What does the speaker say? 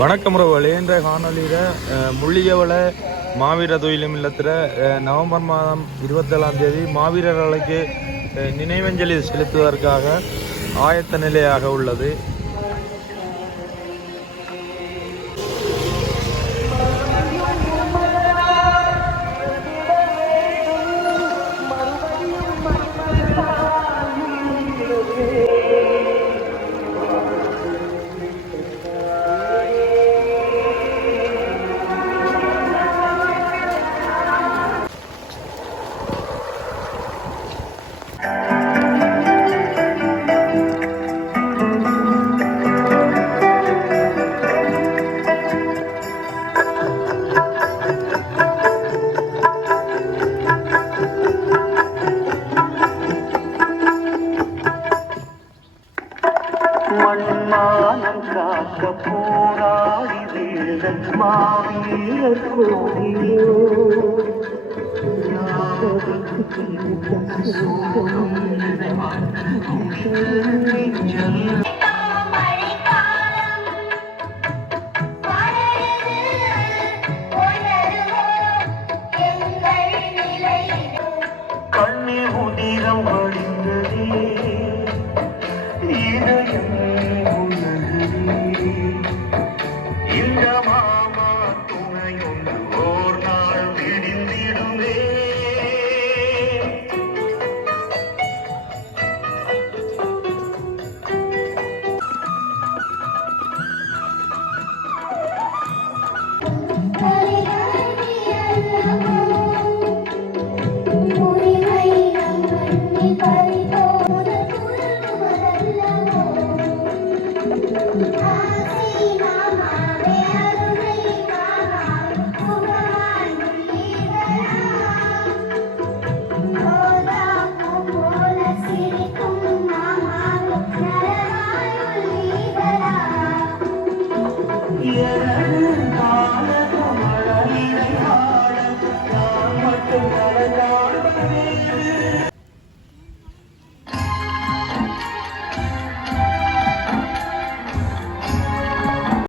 வணக்கம் ரவல் என்ற காணொலியில் முள்ளியவள மாவீர தொழிலும் இல்லத்தில் நவம்பர் மாதம் இருபத்தேழாம் தேதி மாவீரர்களுக்கு நினைவஞ்சலி செலுத்துவதற்காக ஆயத்த நிலையாக உள்ளது. மண்மானம் காக்க போராடி வீழ்ந்த மாவீரர் கோயிலோ மழைக்காலம் Thank you.